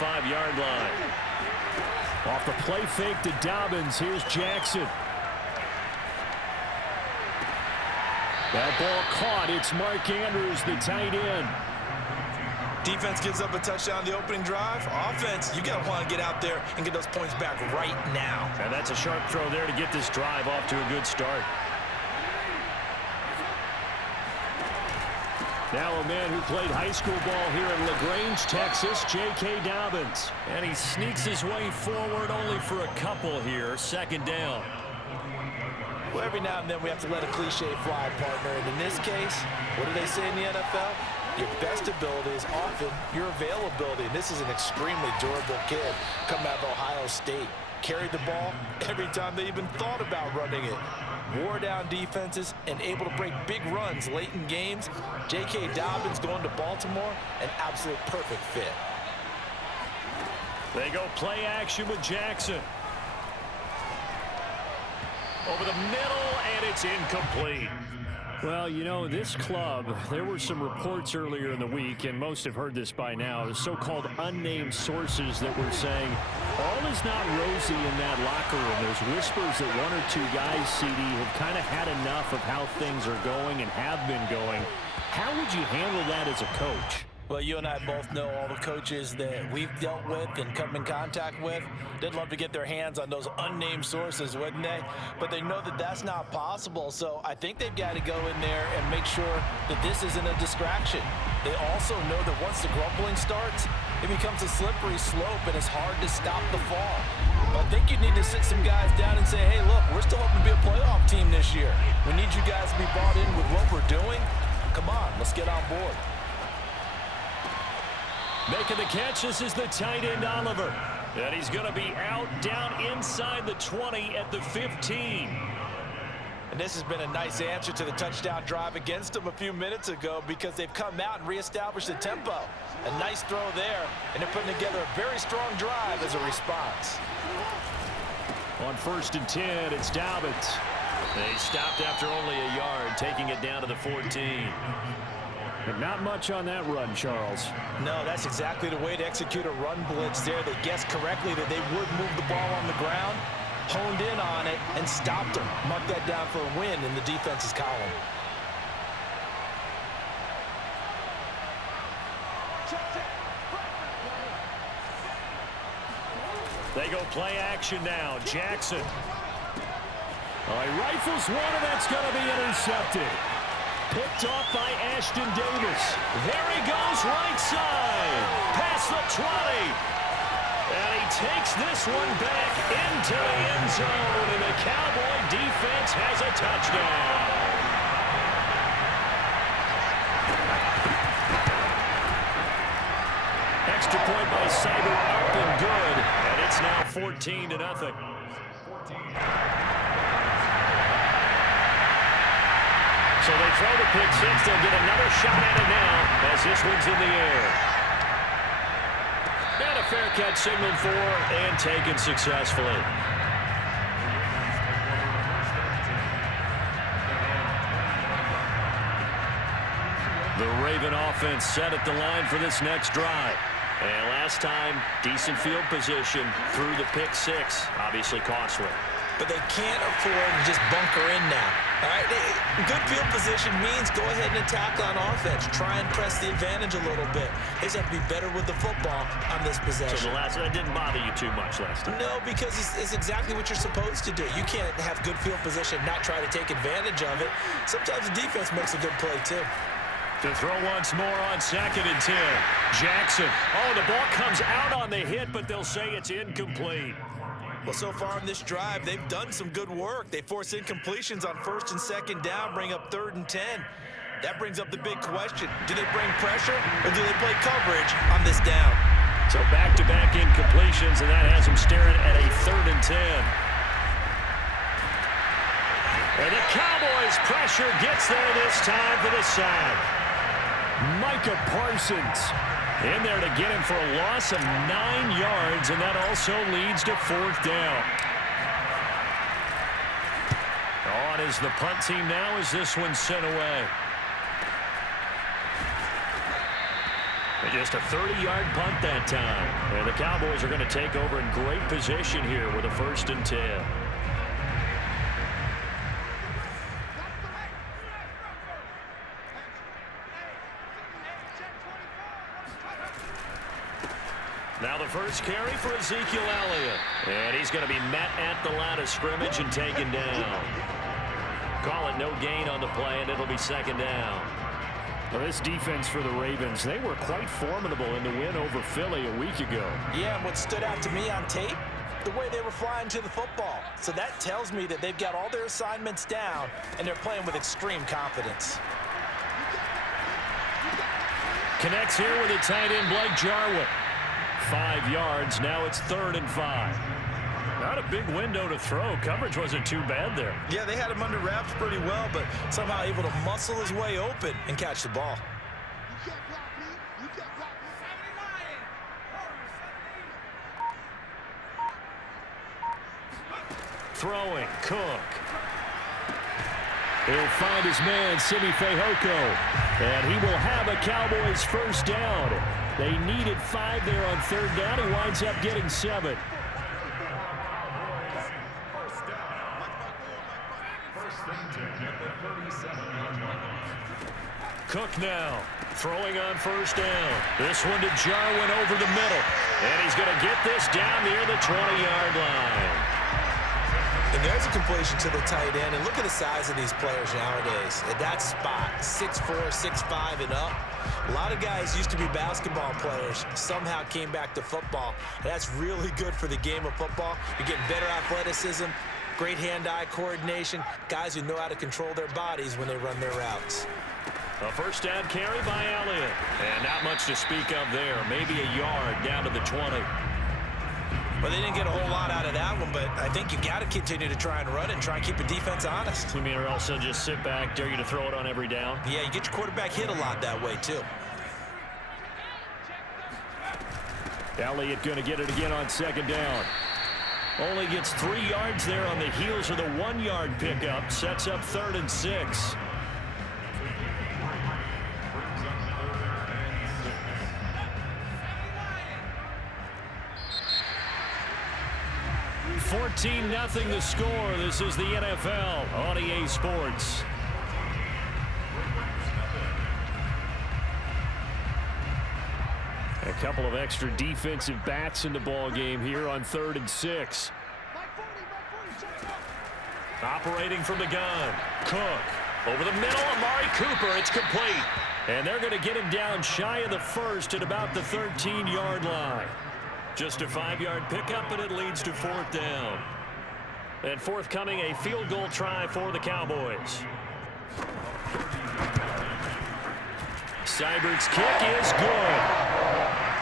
5-yard line. Off the play fake to Dobbins. Here's Jackson. That ball caught. It's Mark Andrews, the tight end. Defense gives up a touchdown the opening drive. Offense, you got to want to get out there and get those points back right now. And that's a sharp throw there to get this drive off to a good start. Now a man who played high school ball here in LaGrange, Texas, J.K. Dobbins. And he sneaks his way forward only for a couple here. Second down. Well, every now and then we have to let a cliche fly, partner. And in this case, what do they say in the NFL? Your best ability is often your availability. And this is an extremely durable kid coming out of Ohio State. Carried the ball every time they even thought about running it. Wore down defenses and able to break big runs late in games. J.K. Dobbins going to Baltimore, an absolute perfect fit. They go play action with Jackson. Over the middle, and it's incomplete. Well, you know, this club, there were some reports earlier in the week, and most have heard this by now, the so-called unnamed sources that were saying all is not rosy in that locker room. There's whispers that one or two guys, CD, have kind of had enough of how things are going and have been going. How would you handle that as a coach? Well, you and I both know all the coaches that we've dealt with and come in contact with. They'd love to get their hands on those unnamed sources, wouldn't they? But they know that that's not possible. So I think they've got to go in there and make sure that this isn't a distraction. They also know that once the grumbling starts, it becomes a slippery slope and it's hard to stop the fall. But I think you need to sit some guys down and say, hey, look, we're still hoping to be a playoff team this year. We need you guys to be bought in with what we're doing. Come on, let's get on board. Making the catch, this is the tight end, Oliver. And he's going to be out down inside the 20 at the 15. And this has been a nice answer to the touchdown drive against them a few minutes ago because they've come out and reestablished the tempo. A nice throw there, and they're putting together a very strong drive as a response. On 1st and 10, it's Dobbins. They stopped after only a yard, taking it down to the 14. But not much on that run, Charles. No, that's exactly the way to execute a run blitz there. They guessed correctly that they would move the ball on the ground, honed in on it, and stopped them. Mark that down for a win in the defense's column. They go play action now. Jackson. Oh, he rifles one, and that's going to be intercepted. Picked off by Ashton Davis. There he goes, right side. Past the 20. And he takes this one back into the end zone. And the Cowboy defense has a touchdown. Extra point by Cyber up and good. And it's now 14-0. So they throw the pick six. They'll get another shot at it now as this one's in the air. And a fair catch signaled for and taken successfully. The Raven offense set at the line for this next drive. And last time, decent field position through the pick six. Obviously costly. But they can't afford to just bunker in now. All right, good field position means go ahead and attack on offense. Try and press the advantage a little bit. They just have to be better with the football on this possession. So that didn't bother you too much last time? No, because it's exactly what you're supposed to do. You can't have good field position and not try to take advantage of it. Sometimes the defense makes a good play, too. To throw once more on 2nd and 10. Jackson. Oh, the ball comes out on the hit, but they'll say it's incomplete. Well, so far in this drive, they've done some good work. They force incompletions on 1st and 2nd down, bring up 3rd and 10. That brings up the big question. Do they bring pressure or do they play coverage on this down? So back-to-back incompletions, and that has them staring at a 3rd and 10. And the Cowboys' pressure gets there this time for the sack. Micah Parsons in there to get him for a loss of 9 yards, and that also leads to 4th down. On is the punt team now as this one's sent away. And just a 30-yard punt that time. And the Cowboys are going to take over in great position here with a 1st and 10. Now the first carry for Ezekiel Elliott. And he's going to be met at the line of scrimmage and taken down. Call it no gain on the play, and it'll be 2nd down. Well, this defense for the Ravens, they were quite formidable in the win over Philly a week ago. Yeah, and what stood out to me on tape, the way they were flying to the football. So that tells me that they've got all their assignments down, and they're playing with extreme confidence. Connects here with the tight end, Blake Jarwin. 5 yards. Now it's 3rd and 5. Not a big window to throw. Coverage wasn't too bad there. Yeah, they had him under wraps pretty well, but somehow able to muscle his way open and catch the ball. Throwing, Cook. He'll find his man, Simi Fehoko. And he will have a Cowboys 1st down. They needed 5 there on 3rd down. He winds up getting 7. Cook now throwing on 1st down. This one to Jarwin over the middle. And he's going to get this down near the 20-yard line. And there's a completion to the tight end. And look at the size of these players nowadays. At that spot, 6'4", 6'5", and up. A lot of guys used to be basketball players, somehow came back to football. And that's really good for the game of football. You're getting better athleticism, great hand-eye coordination, guys who know how to control their bodies when they run their routes. A 1st down carry by Elliott. And not much to speak of there. Maybe a yard down to the 20. Well, they didn't get a whole lot out of that one, but I think you've got to continue to try and run and try and keep the defense honest. You mean or else they'll just sit back, dare you to throw it on every down? Yeah, you get your quarterback hit a lot that way, too. Elliott going to get it again on 2nd down. Only gets 3 yards there on the heels of the 1-yard pickup. Sets up 3rd and 6. 14-0 the score. This is the NFL on EA Sports. A couple of extra defensive backs in the ball game here on 3rd and 6. Operating from the gun. Cook over the middle. Amari Cooper. It's complete. And they're going to get him down shy of the 1st at about the 13-yard line. Just a 5-yard pickup, and it leads to 4th down. And forthcoming, a field goal try for the Cowboys. Seibert's kick is good.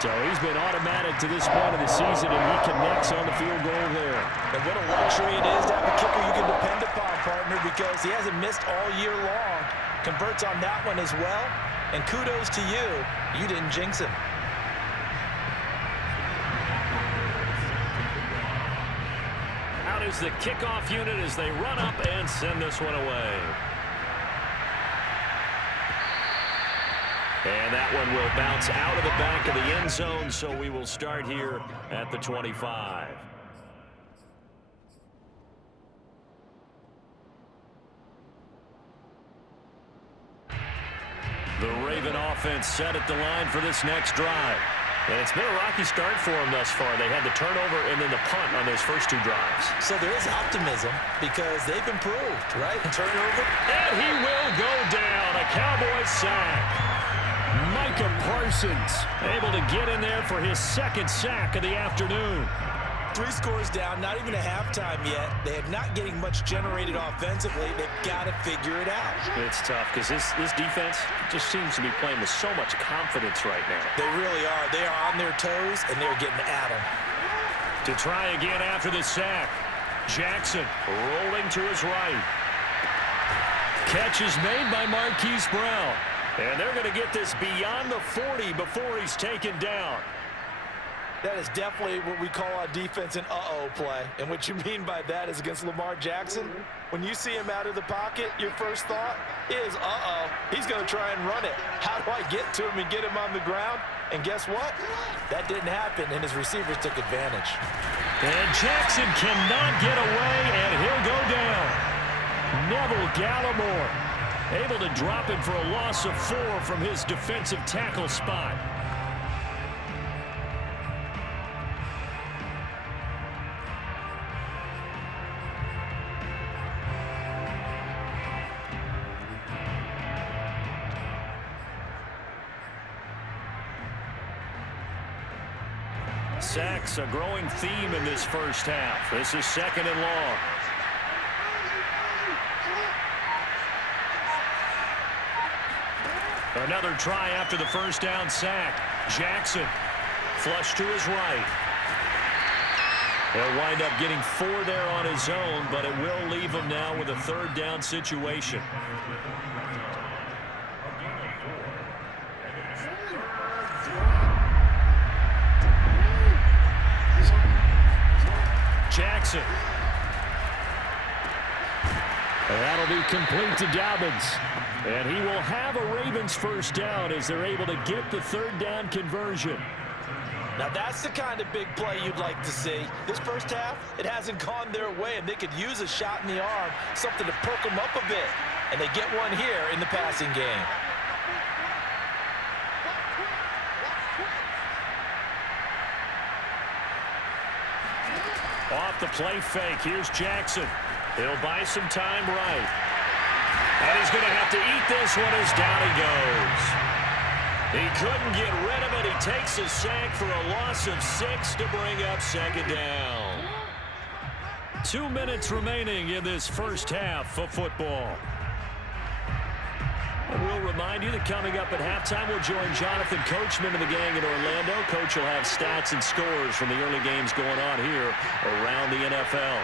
So he's been automatic to this point of the season, and he connects on the field goal there. And what a luxury it is to have a kicker you can depend upon, partner, because he hasn't missed all year long. Converts on that one as well. And kudos to you. You didn't jinx him. Out is the kickoff unit as they run up and send this one away. And that one will bounce out of the back of the end zone, so we will start here at the 25. The Raven offense set at the line for this next drive. And it's been a rocky start for them thus far. They had the turnover and then the punt on those first 2 drives. So there is optimism because they've improved, right? Turnover. And he will go down. A Cowboys sack. Micah Parsons able to get in there for his 2nd sack of the afternoon. 3 scores down, not even a halftime yet. They are not getting much generated offensively. They've got to figure it out. It's tough because this defense just seems to be playing with so much confidence right now. They really are. They are on their toes, and they're getting at them. To try again after the sack. Jackson rolling to his right. Catch is made by Marquise Brown. And they're going to get this beyond the 40 before he's taken down. That is definitely what we call on defense an uh-oh play. And what you mean by that is against Lamar Jackson, when you see him out of the pocket, your first thought is, uh-oh, he's going to try and run it. How do I get to him and get him on the ground? And guess what? That didn't happen, and his receivers took advantage. And Jackson cannot get away, and he'll go down. Neville Gallimore able to drop him for a loss of 4 from his defensive tackle spot. Sacks, a growing theme in this first half. This is 2nd and long. Another try after the first down sack. Jackson, flush to his right. He'll wind up getting 4 there on his own, but it will leave him now with a 3rd down situation. Jackson. And that'll be complete to Dobbins. And he will have a Ravens first down as they're able to get the 3rd down conversion. Now that's the kind of big play you'd like to see. This first half, it hasn't gone their way, and they could use a shot in the arm, something to perk them up a bit. And they get one here in the passing game. Off the play fake, here's Jackson. He'll buy some time right. And he's going to have to eat this one as down he goes. He couldn't get rid of it. He takes a sack for a loss of 6 to bring up 2nd down. 2 minutes remaining in this first half of football. And we'll remind you that coming up at halftime, we'll join Jonathan Coachman of the gang in Orlando. Coach will have stats and scores from the early games going on here around the NFL.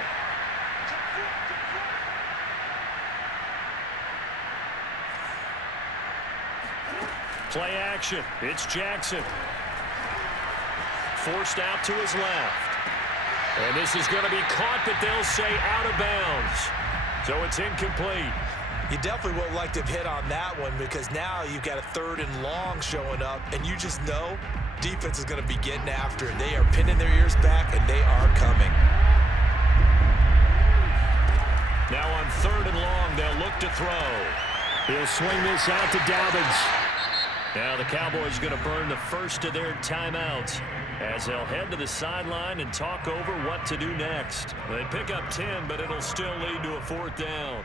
Play action. It's Jackson. Forced out to his left. And this is going to be caught, but they'll say out of bounds. So it's incomplete. You definitely would like to have hit on that one because now you've got a 3rd and long showing up, and you just know defense is going to be getting after it. They are pinning their ears back, and they are coming. Now on 3rd and long, they'll look to throw. He'll swing this out to Dobbins. Now the Cowboys are going to burn the first of their timeouts as they'll head to the sideline and talk over what to do next. They pick up 10, but it'll still lead to a 4th down.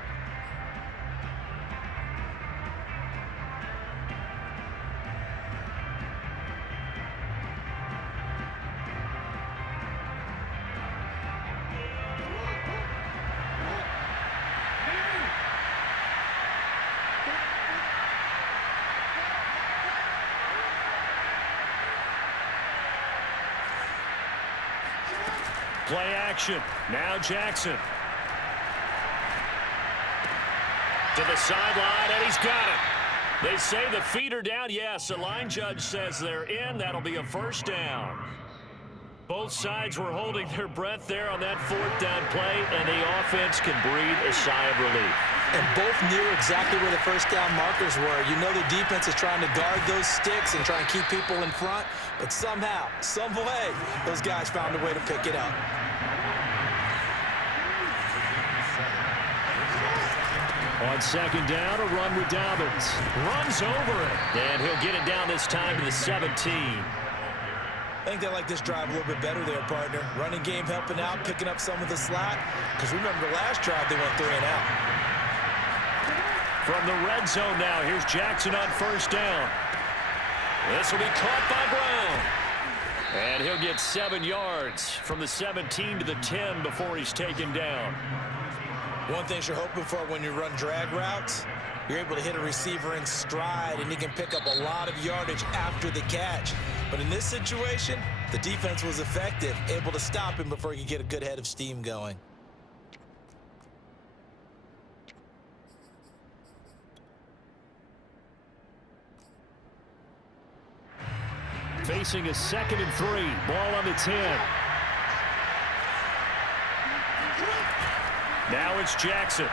Play action. Now Jackson. To the sideline, and he's got it. They say the feet are down. Yes, the line judge says they're in. That'll be a 1st down. Both sides were holding their breath there on that 4th down play, and the offense can breathe a sigh of relief. And both knew exactly where the 1st down markers were. You know the defense is trying to guard those sticks and try and keep people in front, but somehow, some way, those guys found a way to pick it up. On 2nd down, a run with Dobbins. Runs over it, and he'll get it down this time to the 17. I think they like this drive a little bit better there, partner. Running game helping out, picking up some of the slack. Because remember, the last drive, they went 3 and out. From the red zone now, here's Jackson on 1st down. This will be caught by Brown. And he'll get 7 yards from the 17 to the 10 before he's taken down. One thing you're hoping for when you run drag routes, you're able to hit a receiver in stride, and he can pick up a lot of yardage after the catch. But in this situation, the defense was effective, able to stop him before he could get a good head of steam going. Facing a 2nd and 3. Ball on the 10. Now it's Jackson.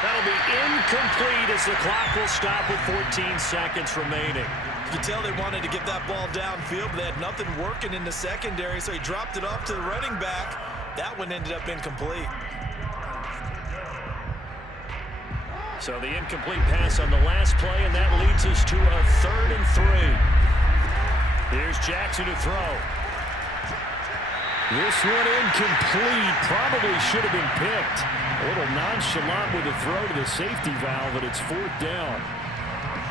That'll be incomplete as the clock will stop with 14 seconds remaining. You can tell they wanted to get that ball downfield, but they had nothing working in the secondary, so he dropped it off to the running back. That one ended up incomplete. So the incomplete pass on the last play, and that leads us to a 3rd and 3. Here's Jackson to throw. This one incomplete. Probably should have been picked. A little nonchalant with the throw to the safety valve, but it's 4th down.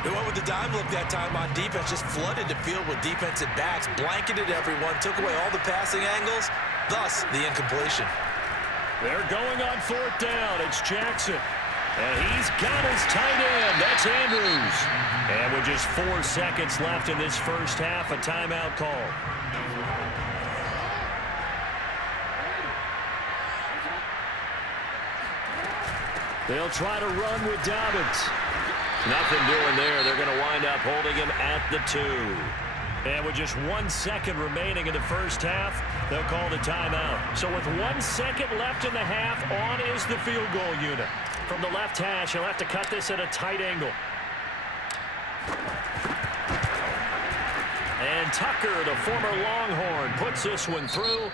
They went with the dime look that time on defense, just flooded the field with defensive backs, blanketed everyone, took away all the passing angles, thus the incompletion. They're going on 4th down. It's Jackson. And he's got his tight end. That's Andrews. And with just 4 seconds left in this first half, a timeout call. They'll try to run with Dobbins. Nothing doing there. They're going to wind up holding him at the 2. And with just 1 second remaining in the first half, they'll call the timeout. So with 1 second left in the half, on is the field goal unit. From the left hash, he'll have to cut this at a tight angle. And Tucker, the former Longhorn, puts this one through.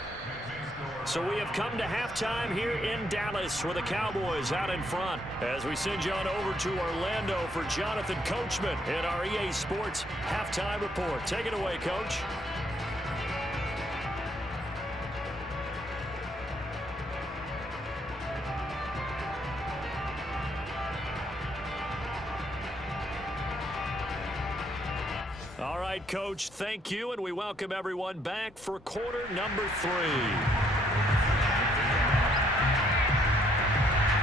So we have come to halftime here in Dallas where the Cowboys out in front. As we send you on over to Orlando for Jonathan Coachman in our EA Sports Halftime Report. Take it away, Coach. All right, Coach, thank you, and we welcome everyone back for quarter number 3.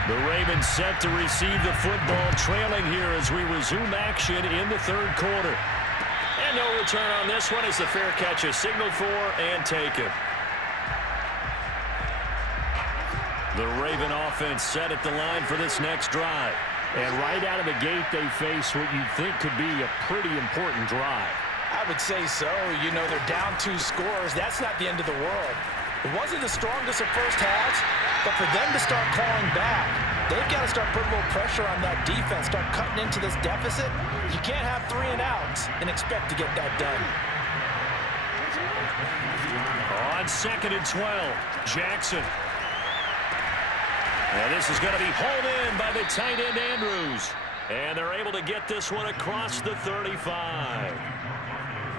The Ravens set to receive the football, trailing here as we resume action in the 3rd quarter. And no return on this one as the fair catch is signaled for and taken. The Raven offense set at the line for this next drive. And right out of the gate, they face what you think could be a pretty important drive. I would say so. You know, they're down 2 scores. That's not the end of the world. It wasn't the strongest of first halves, but for them to start calling back, they've got to start putting a little pressure on that defense, start cutting into this deficit. You can't have 3 and outs and expect to get that done. On 2nd and 12, Jackson. And this is going to be hauled in by the tight end Andrews. And they're able to get this one across the 35.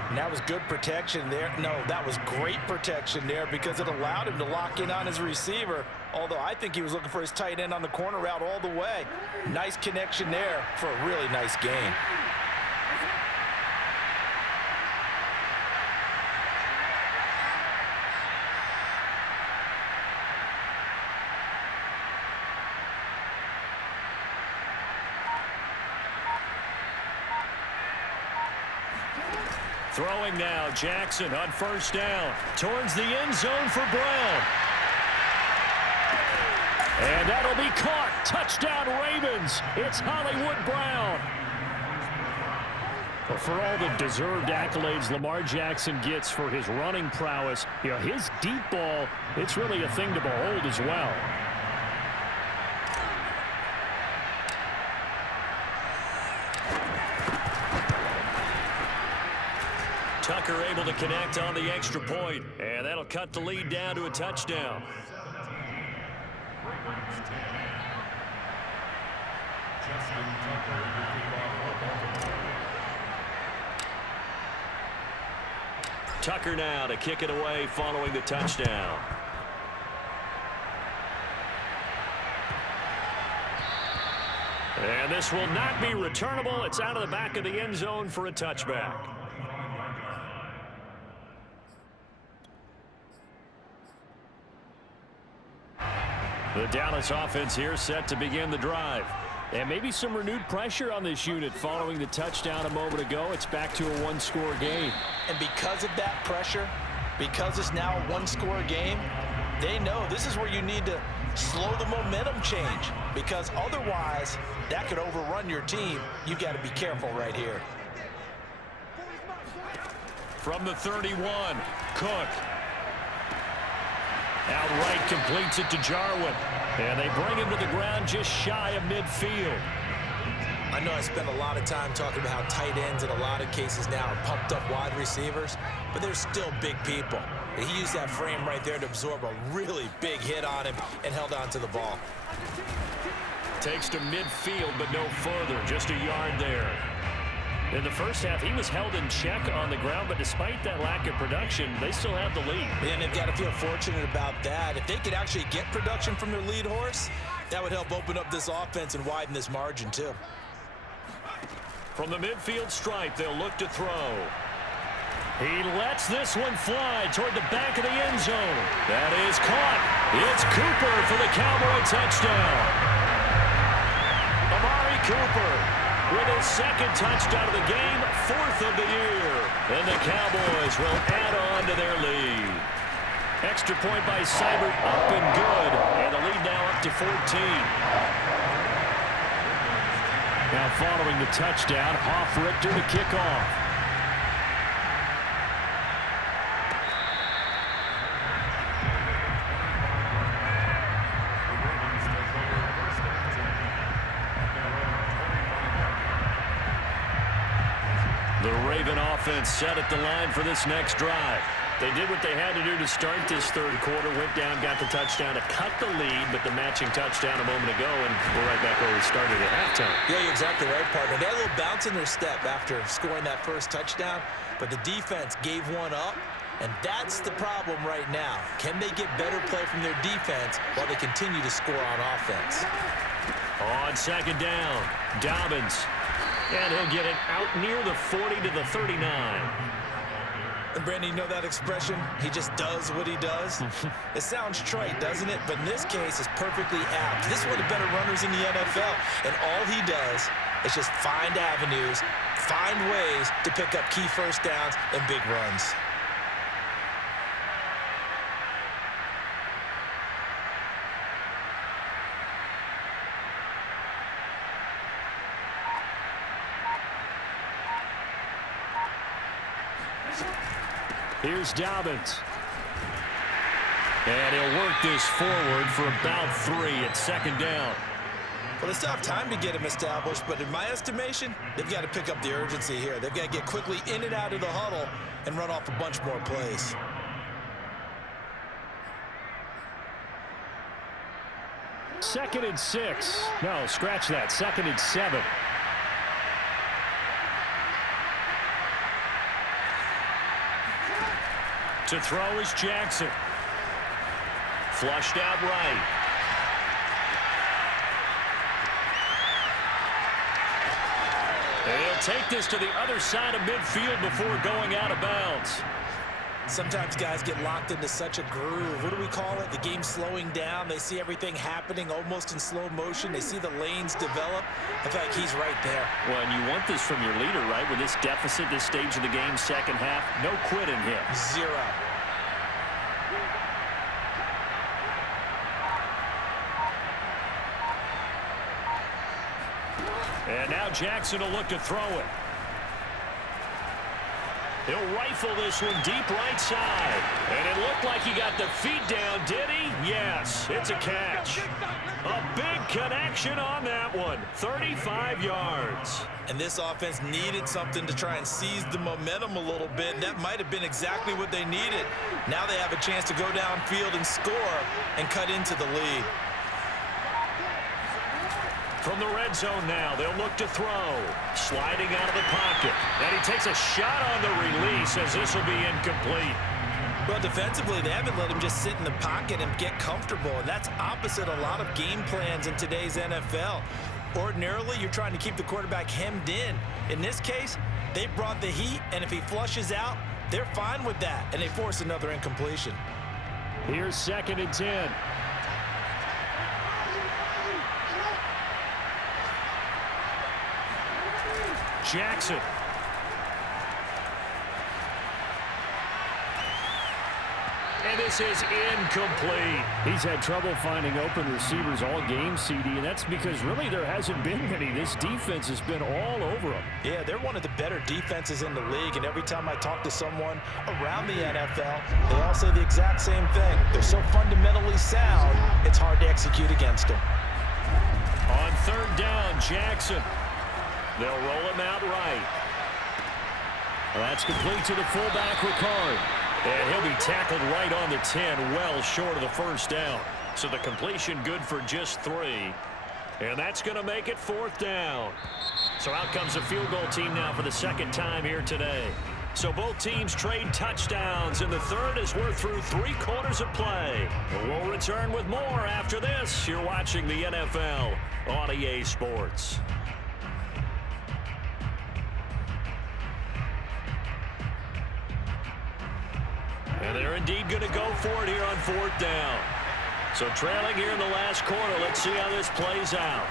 And that was good protection there. No, that was great protection there because it allowed him to lock in on his receiver. Although I think he was looking for his tight end on the corner route all the way. Nice connection there for a really nice gain. Throwing now, Jackson on 1st down towards the end zone for Brown. And that'll be caught. Touchdown Ravens. It's Hollywood Brown. Well, for all the deserved accolades Lamar Jackson gets for his running prowess, you know, his deep ball, it's really a thing to behold as well. Tucker able to connect on the extra point, and that'll cut the lead down to a touchdown. Tucker now to kick it away following the touchdown. And this will not be returnable. It's out of the back of the end zone for a touchback. The Dallas offense here set to begin the drive. And maybe some renewed pressure on this unit following the touchdown a moment ago. It's back to a 1-score game. And because of that pressure, because it's now a 1-score game, they know this is where you need to slow the momentum change. Because otherwise, that could overrun your team. You've got to be careful right here. From the 31, Cook. Outright completes it to Jarwin. And they bring him to the ground just shy of midfield. I know I spent a lot of time talking about how tight ends in a lot of cases now are pumped up wide receivers, but they're still big people. And he used that frame right there to absorb a really big hit on him and held on to the ball. Takes to midfield, but no further. Just a yard there. In the first half, he was held in check on the ground, but despite that lack of production, they still have the lead. And they've got to feel fortunate about that. If they could actually get production from their lead horse, that would help open up this offense and widen this margin, too. From the midfield stripe, they'll look to throw. He lets this one fly toward the back of the end zone. That is caught. It's Cooper for the Cowboy touchdown. Amari Cooper with his second touchdown of the game, 4th of the year. And the Cowboys will add on to their lead. Extra point by Seibert, up and good. And the lead now up to 14. Now following the touchdown, Hofrichter to kick off. The Raven offense set at the line for this next drive. They did what they had to do to start this third quarter, went down, got the touchdown to cut the lead, but the matching touchdown a moment ago, and we're right back where we started at halftime. Yeah, you're exactly right, partner. They had a little bounce in their step after scoring that first touchdown, but the defense gave one up, and that's the problem right now. Can they get better play from their defense while they continue to score on offense? On second down, Dobbins, and he'll get it out near the 40 to the 39. And Brandon, you know that expression? He just does what he does? It sounds trite, doesn't it? But in this case, it's perfectly apt. This is one of the better runners in the NFL. And all he does is just find avenues, find ways to pick up key first downs and big runs. Here's Dobbins. And he'll work this forward for about 3 at second down. Well, they still have time to get him established, but in my estimation, they've got to pick up the urgency here. They've got to get quickly in and out of the huddle and run off a bunch more plays. Second and 6. No, scratch that. Second and 7. To throw is Jackson. Flushed out right. He'll take this to the other side of midfield before going out of bounds. Sometimes guys get locked into such a groove. What do we call it? The game slowing down. They see everything happening almost in slow motion. They see the lanes develop. I feel like he's right there. Well, and you want this from your leader, right? With this deficit, this stage of the game, second half, no quitting him. 0. And now Jackson will look to throw it. He'll rifle this one deep right side. And it looked like he got the feet down, did he? Yes, it's a catch. A big connection on that one. 35 yards. And this offense needed something to try and seize the momentum a little bit. And that might have been exactly what they needed. Now they have a chance to go downfield and score and cut into the lead. From the red zone now, they'll look to throw. Sliding out of the pocket. And he takes a shot on the release as this will be incomplete. Well, defensively, they haven't let him just sit in the pocket and get comfortable. And that's opposite a lot of game plans in today's NFL. Ordinarily, you're trying to keep the quarterback hemmed in. In this case, they brought the heat, and if he flushes out, they're fine with that. And they force another incompletion. Here's second and 10. Jackson. and this is incomplete. He's had trouble finding open receivers all game, CD, and that's because really there hasn't been many. This defense has been all over them. Yeah, they're one of the better defenses in the league, and every time I talk to someone around the NFL, they all say the exact same thing. They're so fundamentally sound, it's hard to execute against them. On third down, Jackson. They'll roll him out right. That's complete to the fullback, Ricard. And he'll be tackled right on the 10, well short of the first down. So the completion good for just 3. And that's going to make it 4th down. So out comes the field goal team now for the second time here today. So both teams trade touchdowns, and the third as we're through 3 quarters of play. We'll return with more after this. You're watching the NFL on EA Sports. And they're indeed going to go for it here on 4th down. So trailing here in the last quarter. Let's see how this plays out.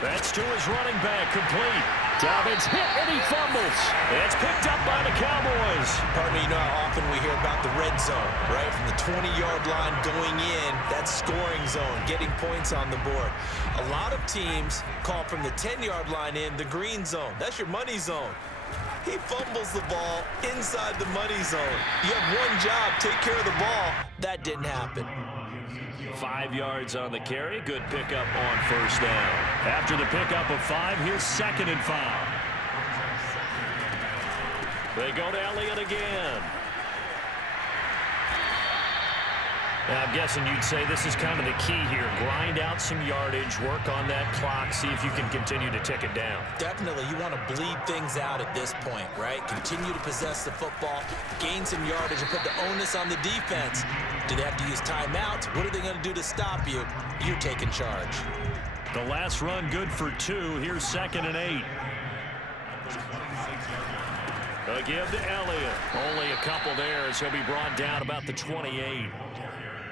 That's to his running back, complete. Dobbins hit and he fumbles. It's picked up by the Cowboys. Pardon me, you know how often we hear about the red zone, right? From the 20-yard line going in, that scoring zone, getting points on the board. A lot of teams call from the 10-yard line in the green zone. That's your money zone. He fumbles the ball inside the money zone. You have one job, take care of the ball. That didn't happen. 5 yards on the carry. Good pickup on first down. After the pickup of 5, here's 2nd and 5. They go to Elliott again. Now, I'm guessing you'd say this is kind of the key here. Grind out some yardage, work on that clock, see if you can continue to tick it down. Definitely. You want to bleed things out at this point, right? Continue to possess the football, gain some yardage, and put the onus on the defense. Do they have to use timeouts? What are they going to do to stop you? You're taking charge. The last run good for 2. Here's 2nd and 8. A give to Elliott. Only a couple there as he'll be brought down about the 28.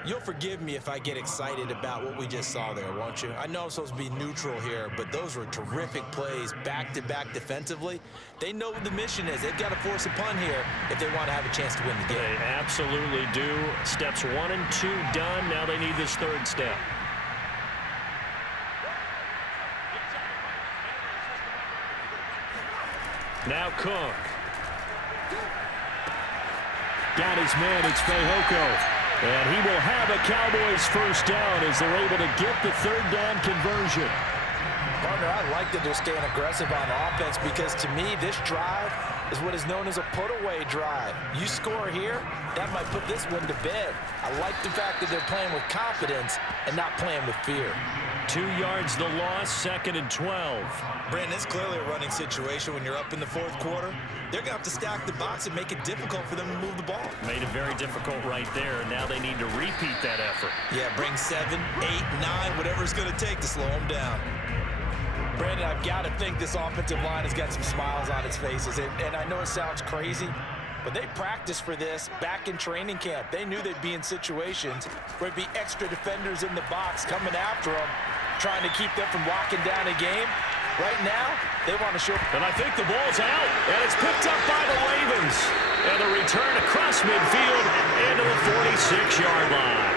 You'll forgive me if I get excited about what we just saw there, won't you? I know I'm supposed to be neutral here, but those were terrific plays back-to-back defensively. They know what the mission is. They've got to force a punt here if they want to have a chance to win the game. They absolutely do. Steps 1 and 2 done. Now they need this 3rd step. Now Cook. Got his man. It's Fehoko. And he will have a Cowboys first down as they're able to get the 3rd down conversion. Partner, I like that they're staying aggressive on offense because to me, this drive is what is known as a put-away drive. You score here, that might put this one to bed. I like the fact that they're playing with confidence and not playing with fear. 2 yards the loss, 2nd and 12. Brandon, it's clearly a running situation when you're up in the 4th quarter. They're going to have to stack the box and make it difficult for them to move the ball. Made it very difficult right there. Now they need to repeat that effort. Yeah, bring 7, 8, 9, whatever it's going to take to slow them down. Brandon, I've got to think this offensive line has got some smiles on its faces. And I know it sounds crazy, but they practiced for this back in training camp. They knew they'd be in situations where it'd be extra defenders in the box coming after them, trying to keep them from locking down a game. Right now, they want to show. And I think the ball's out, and it's picked up by the Ravens. And the return across midfield into the 46-yard line.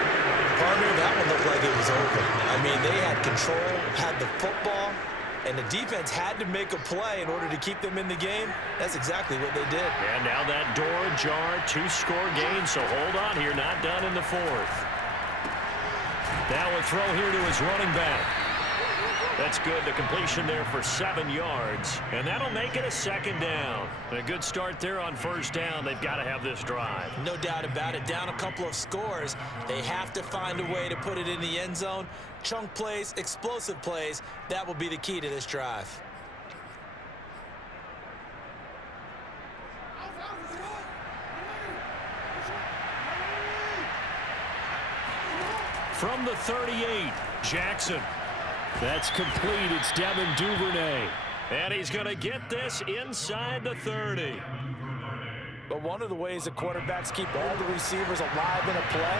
Partner, that one looked like it was over. I mean, they had control, had the football, and the defense had to make a play in order to keep them in the game. That's exactly what they did. And now that door ajar, 2-score game, so hold on here, not done in the 4th. Now a throw here to his running back. That's good. The completion there for 7 yards. And that'll make it a 2nd down. A good start there on first down. They've got to have this drive. No doubt about it. Down a couple of scores. They have to find a way to put it in the end zone. Chunk plays, explosive plays. That will be the key to this drive. From the 38, Jackson. That's complete. It's Devin Duvernay. And he's going to get this inside the 30. But one of the ways the quarterbacks keep all the receivers alive in a play,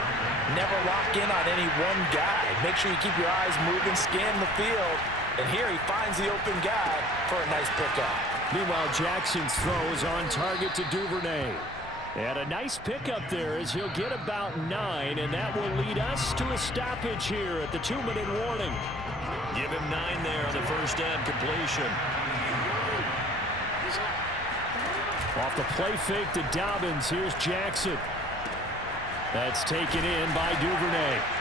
never lock in on any one guy. Make sure you keep your eyes moving, scan the field. And here he finds the open guy for a nice pickup. Meanwhile, Jackson's throw is on target to Duvernay. And a nice pickup there as he'll get about 9, and that will lead us to a stoppage here at the 2-minute warning. Give him 9 there on the first down completion. Off the play fake to Dobbins. Here's Jackson. That's taken in by Duvernay.